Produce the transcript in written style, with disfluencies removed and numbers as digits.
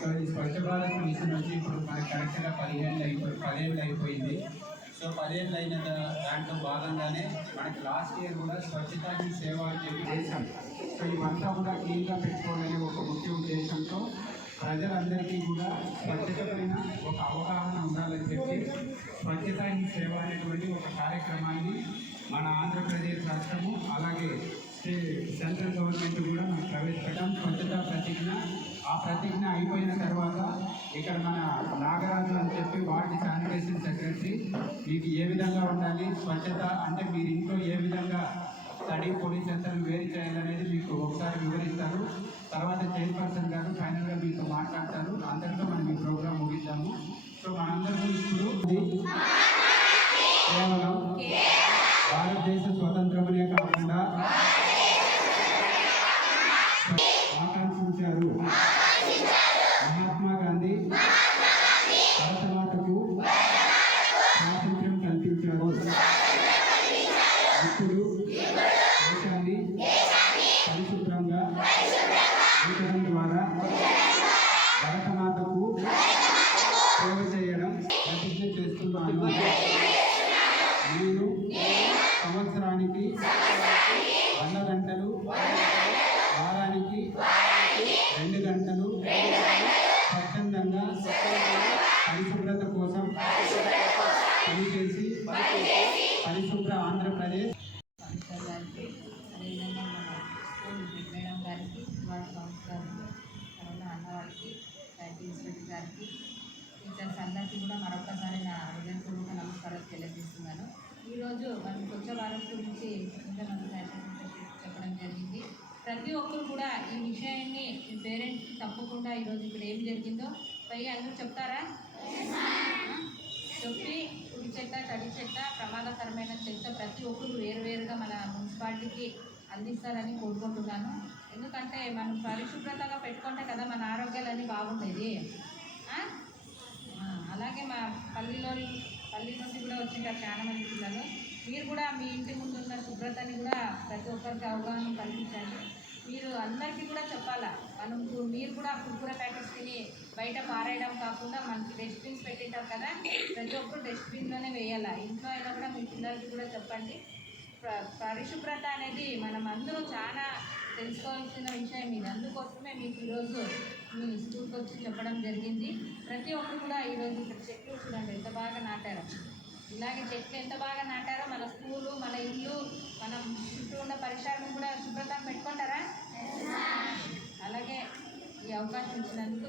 So ఈ Swachh Bharat machine వచ్చి ఇప్పుడు మనకి కరెక్ట్గా 10 ఏళ్ళు అయిపోయింది. సో 10 ఏళ్ళు అయిన దాంట్లో భాగంగానే మనకి లాస్ట్ ఇయర్ కూడా స్వచ్ఛతా హీ సేవ అని చెప్పి చేశాం. సో ఇవంతా కూడా క్లీన్గా పెట్టుకోవాలనే ఒక ముఖ్య ఉద్దేశంతో ప్రజలందరికీ కూడా స్వచ్ఛత పైన ఒక అవగాహన ఉండాలని చెప్పి స్వచ్ఛతా హీ సేవ అనేటువంటి ఒక కార్యక్రమాన్ని మన ఆంధ్రప్రదేశ్ రాష్ట్రము అలాగే సెంట్రల్ గవర్నమెంట్ కూడా మనకు ప్రవేశపెట్టాం. స్వచ్ఛతా ప్రతిజ్ఞ, ఆ ప్రతిజ్ఞ అయిపోయిన తర్వాత ఇక్కడ మన నాగరాజు అని చెప్పి వార్డు శానిటేషన్ సెక్రటరీ మీకు ఏ విధంగా ఉండాలి, స్వచ్ఛత అంటే మీరు ఇంట్లో ఏ విధంగా తడి పొడి చెత్తను వేరు చేయాలనేది మీకు ఒకసారి వివరిస్తారు. తర్వాత చైర్పర్సన్ గారు ఫైనల్గా మీతో మాట్లాడతారు. అందరితో మనం ఈ ప్రోగ్రాం ముగిద్దాము. సో మనందరూ ఇప్పుడు కేవలం భారతదేశ స్వతంత్రమనే కాకుండా ఆకాంక్షించారు మహాత్మా గాంధీ భారతమాతకు స్వాతంత్ర్యం కల్పించారు. ఇప్పుడు దేశాన్ని పరిశుభ్రంగా ఉంచడం ద్వారా భారతమాతకు సేవ చేయడం ప్రతిజ్ఞ చేస్తున్నాను. నేను సంవత్సరానికి 100 గంటలు, వారానికి 2 గంటలు స్వచ్ఛందంగా పరిశుభ్రత కోసం పనిచేసి పరిశుభ్ర ఆంధ్రప్రదేశ్ మేడం గారికి, వార్డు కౌన్సిలర్ అన్నవారికి, ప్రిన్సిపల్ గారికి, టీచర్స్ అందరికీ కూడా మరొకసారి నా హృదయపూర్వక నమస్కారాలు తెలియజేస్తున్నాను. ఈరోజు మనం స్వచ్ఛ భారత్ గురించి ఇంతమంది చెప్పడం జరిగింది. ప్రతి ఒక్కరు కూడా ఈ విషయాన్ని పేరెంట్స్ తప్పకుండా ఈరోజు ఇక్కడ ఏం జరిగిందో పై అందరూ చెప్తారా? చెప్పి ఉడి చెత్త, తడి చెత్త, ప్రమాదకరమైన చెత్త ప్రతి ఒక్కరు వేరువేరుగా మన మున్సిపాలిటీకి అందిస్తారని కోరుకుంటున్నాను. ఎందుకంటే మనం పరిశుభ్రతగా పెట్టుకుంటే కదా మన ఆరోగ్యాలన్నీ బాగుండేది. అలాగే మా పల్లి నుండి కూడా వచ్చింటారు చాలా మంది పిల్లలు. మీరు కూడా మీ ఇంటి ముందు ఉన్న శుభ్రతని కూడా ప్రతి ఒక్కరికి అవగాహన కల్పించండి. మీరు అందరికీ కూడా చెప్పాలా, మీరు కూడా కుర్కుర ప్యాకెట్స్ తిని బయట పారేయడం కాకుండా మనకి డస్ట్బిన్స్ పెట్టింటారు కదా, ప్రతి ఒక్కరు డస్ట్బిన్లోనే వేయాలా. ఇంట్లో అయినా కూడా మీ పిల్లలకి కూడా చెప్పండి. పరిశుభ్రత అనేది మనం అందరూ చాలా తెలుసుకోవాల్సిన విషయం ఇది. అందుకోసమే మీకు ఈరోజు మీ స్కూల్కి వచ్చి చెప్పడం జరిగింది. ప్రతి ఒక్కరు కూడా ఈరోజు ఇక్కడ చెట్లు చూడండి ఎంత బాగా నాటారో. ఇలాగే చెట్లు ఎంత బాగా నాటారో మన స్కూలు, మన ఇల్లు, మనం చుట్టూ ఉన్న పరిసరాలను కూడా శుభ్రతను పెట్టుకుంటారా? అలాగే ఈ అవకాశం ఇచ్చినందుకు